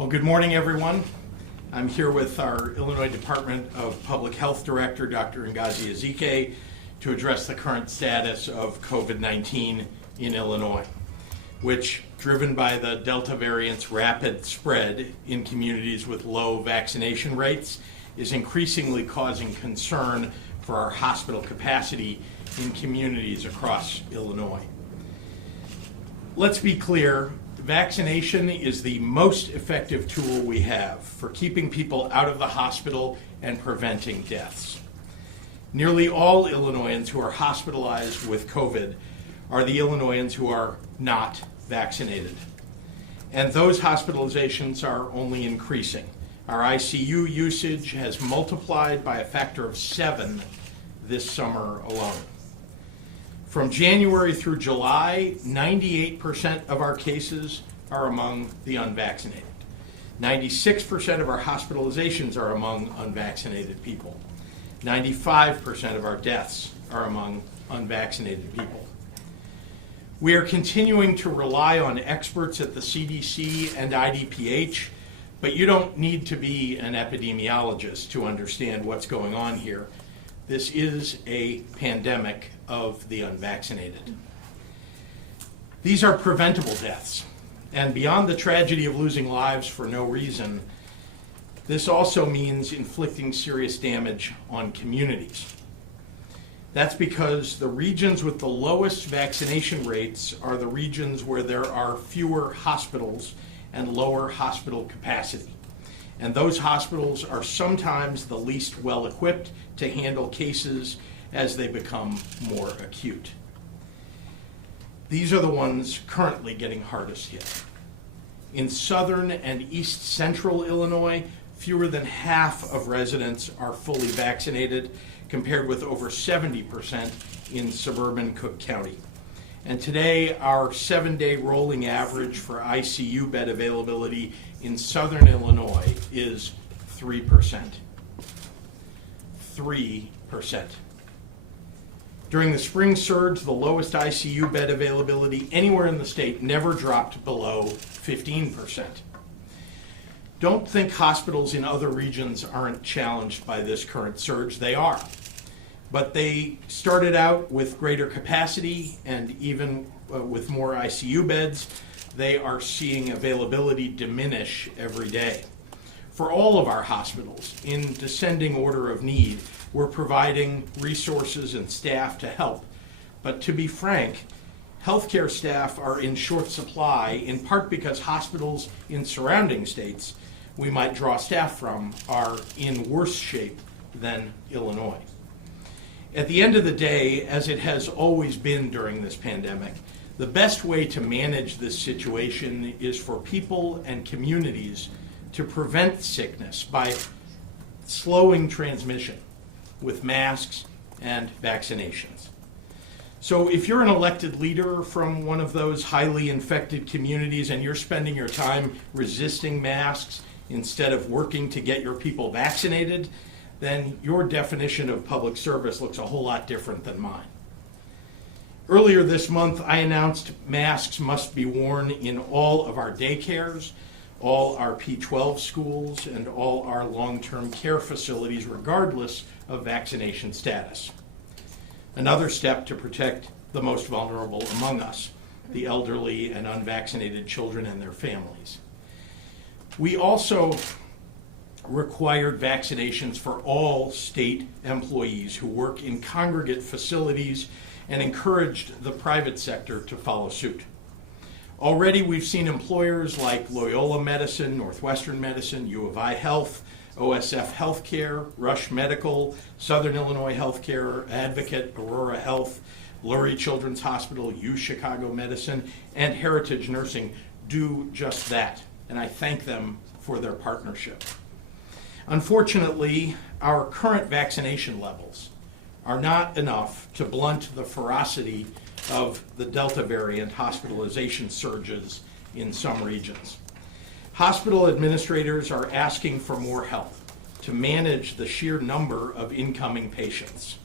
Well, good morning, everyone. I'm here with our Illinois Department of Public Health Director, Dr. Ngozi Ezike, to address the current status of COVID-19 in Illinois, which, driven by the Delta variant's rapid spread in communities with low vaccination rates, is increasingly causing concern for our hospital capacity in communities across Illinois. Let's be clear. Vaccination is the most effective tool we have for keeping people out of the hospital and preventing deaths. Nearly all Illinoisans who are hospitalized with COVID are the Illinoisans who are not vaccinated. And those hospitalizations are only increasing. Our ICU usage has multiplied by a factor of 7 this summer alone. From January through July, 98% of our cases are among the unvaccinated. 96% of our hospitalizations are among unvaccinated people. 95% of our deaths are among unvaccinated people. We are continuing to rely on experts at the CDC and IDPH, but you don't need to be an epidemiologist to understand what's going on here. This is a pandemic of the unvaccinated. These are preventable deaths, and beyond the tragedy of losing lives for no reason, this also means inflicting serious damage on communities. That's because the regions with the lowest vaccination rates are the regions where there are fewer hospitals and lower hospital capacity. And those hospitals are sometimes the least well equipped to handle cases as they become more acute. These are the ones currently getting hardest hit. In southern and east central Illinois, fewer than half of residents are fully vaccinated, compared with over 70% in suburban Cook County. And today, our 7-day rolling average for ICU bed availability in southern Illinois is 3%. 3%. During the spring surge, the lowest ICU bed availability anywhere in the state never dropped below 15%. Don't think hospitals in other regions aren't challenged by this current surge. They are. But they started out with greater capacity, and even with more ICU beds, they are seeing availability diminish every day. For all of our hospitals, in descending order of need, we're providing resources and staff to help. But to be frank, healthcare staff are in short supply, in part because hospitals in surrounding states we might draw staff from are in worse shape than Illinois. At the end of the day, as it has always been during this pandemic, the best way to manage this situation is for people and communities to prevent sickness by slowing transmission with masks and vaccinations. So if you're an elected leader from one of those highly infected communities and you're spending your time resisting masks instead of working to get your people vaccinated, then your definition of public service looks a whole lot different than mine. Earlier this month, I announced masks must be worn in all of our daycares, all our P-12 schools, and all our long-term care facilities, regardless of vaccination status. Another step to protect the most vulnerable among us, the elderly and unvaccinated children and their families. We also required vaccinations for all state employees who work in congregate facilities and encouraged the private sector to follow suit. Already we've seen employers like Loyola Medicine, Northwestern Medicine, U of I Health, OSF Healthcare, Rush Medical, Southern Illinois Healthcare, Advocate, Aurora Health, Lurie Children's Hospital, U Chicago Medicine, and Heritage Nursing do just that, and I thank them for their partnership. Unfortunately, our current vaccination levels are not enough to blunt the ferocity of the Delta variant hospitalization surges in some regions. Hospital administrators are asking for more help to manage the sheer number of incoming patients,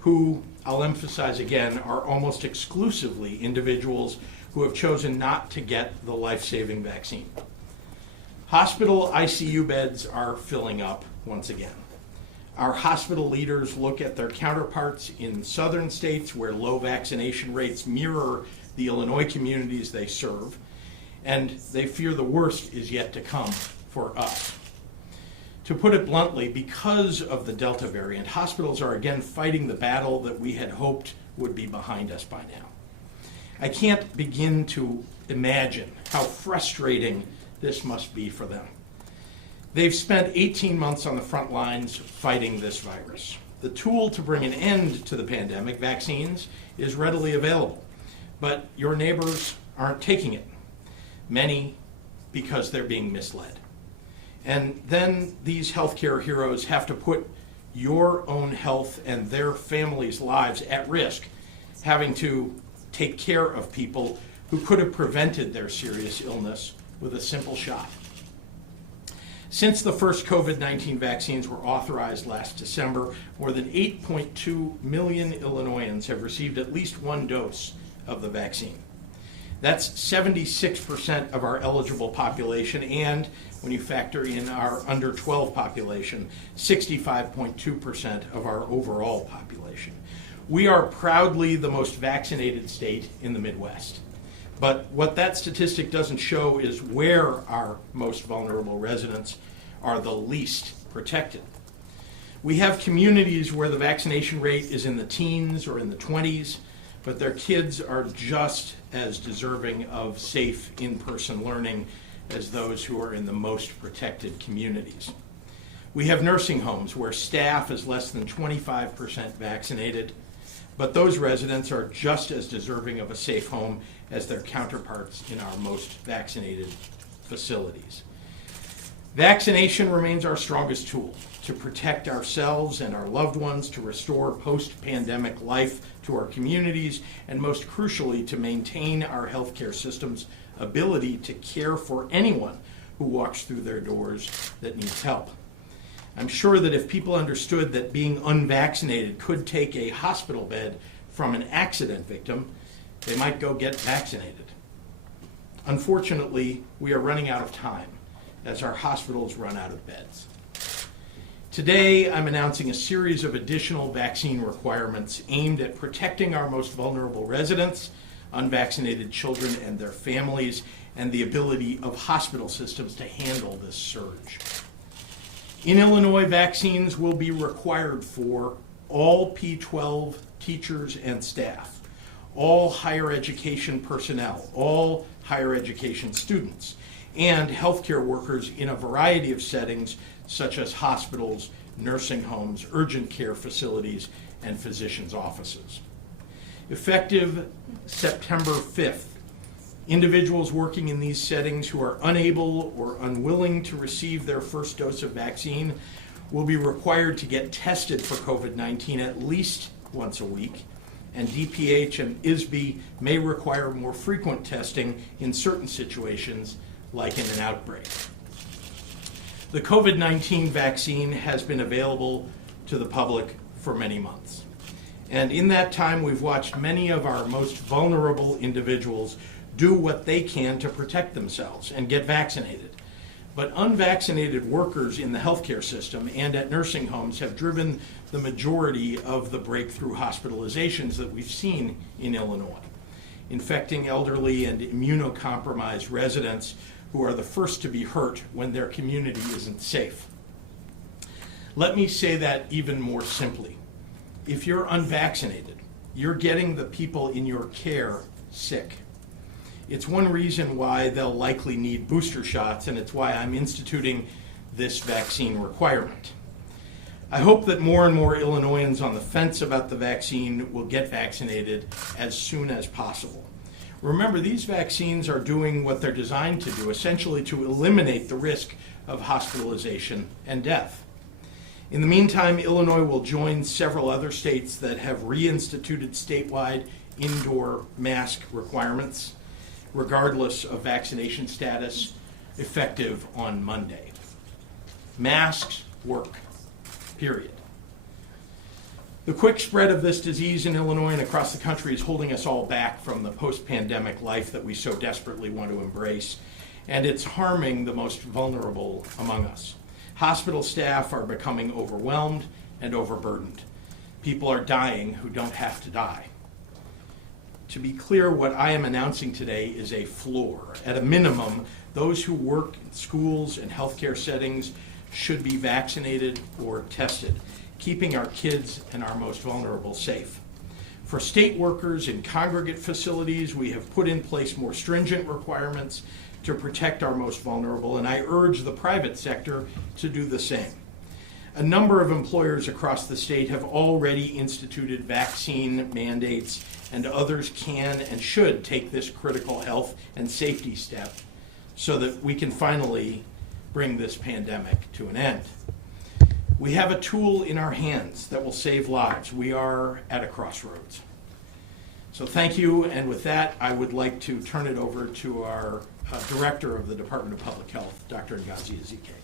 who, I'll emphasize again, are almost exclusively individuals who have chosen not to get the life-saving vaccine. Hospital ICU beds are filling up once again. Our hospital leaders look at their counterparts in southern states where low vaccination rates mirror the Illinois communities they serve, and they fear the worst is yet to come for us. To put it bluntly, because of the Delta variant, hospitals are again fighting the battle that we had hoped would be behind us by now. I can't begin to imagine how frustrating this must be for them. They've spent 18 months on the front lines fighting this virus. The tool to bring an end to the pandemic, vaccines, is readily available, but your neighbors aren't taking it. Many because they're being misled. And then these healthcare heroes have to put your own health and their families' lives at risk, having to take care of people who could have prevented their serious illness with a simple shot. Since the first COVID-19 vaccines were authorized last December, more than 8.2 million Illinoisans have received at least one dose of the vaccine. That's 76% of our eligible population, and when you factor in our under 12 population, 65.2% of our overall population. We are proudly the most vaccinated state in the Midwest. But what that statistic doesn't show is where our most vulnerable residents are the least protected. We have communities where the vaccination rate is in the teens or in the 20s, but their kids are just as deserving of safe in-person learning as those who are in the most protected communities. We have nursing homes where staff is less than 25% vaccinated, but those residents are just as deserving of a safe home as their counterparts in our most vaccinated facilities. Vaccination remains our strongest tool to protect ourselves and our loved ones, to restore post-pandemic life to our communities, and most crucially, to maintain our healthcare system's ability to care for anyone who walks through their doors that needs help. I'm sure that if people understood that being unvaccinated could take a hospital bed from an accident victim, they might go get vaccinated. Unfortunately, we are running out of time as our hospitals run out of beds. Today, I'm announcing a series of additional vaccine requirements aimed at protecting our most vulnerable residents, unvaccinated children and their families, and the ability of hospital systems to handle this surge. In Illinois, vaccines will be required for all P-12 teachers and staff, all higher education personnel, all higher education students, and healthcare workers in a variety of settings such as hospitals, nursing homes, urgent care facilities, and physicians' offices. Effective September 5th, individuals working in these settings who are unable or unwilling to receive their first dose of vaccine will be required to get tested for COVID-19 at least once a week, and DPH and ISB may require more frequent testing in certain situations, like in an outbreak. The COVID-19 vaccine has been available to the public for many months. And in that time, we've watched many of our most vulnerable individuals do what they can to protect themselves and get vaccinated. But unvaccinated workers in the healthcare system and at nursing homes have driven the majority of the breakthrough hospitalizations that we've seen in Illinois, infecting elderly and immunocompromised residents who are the first to be hurt when their community isn't safe. Let me say that even more simply. If you're unvaccinated, you're getting the people in your care sick. It's one reason why they'll likely need booster shots, and it's why I'm instituting this vaccine requirement. I hope that more and more Illinoisans on the fence about the vaccine will get vaccinated as soon as possible. Remember, these vaccines are doing what they're designed to do, essentially to eliminate the risk of hospitalization and death. In the meantime, Illinois will join several other states that have reinstituted statewide indoor mask requirements, regardless of vaccination status, effective on Monday. Masks work, period. The quick spread of this disease in Illinois and across the country is holding us all back from the post-pandemic life that we so desperately want to embrace. and it's harming the most vulnerable among us. Hospital staff are becoming overwhelmed and overburdened. People are dying who don't have to die. To be clear, what I am announcing today is a floor. At a minimum, those who work in schools and healthcare settings should be vaccinated or tested, keeping our kids and our most vulnerable safe. For state workers in congregate facilities, we have put in place more stringent requirements to protect our most vulnerable, and I urge the private sector to do the same. A number of employers across the state have already instituted vaccine mandates, and others can and should take this critical health and safety step so that we can finally bring this pandemic to an end. We have a tool in our hands that will save lives. We are at a crossroads. So thank you, and with that, I would like to turn it over to our Director of the Department of Public Health, Dr. Ngozi Ezike.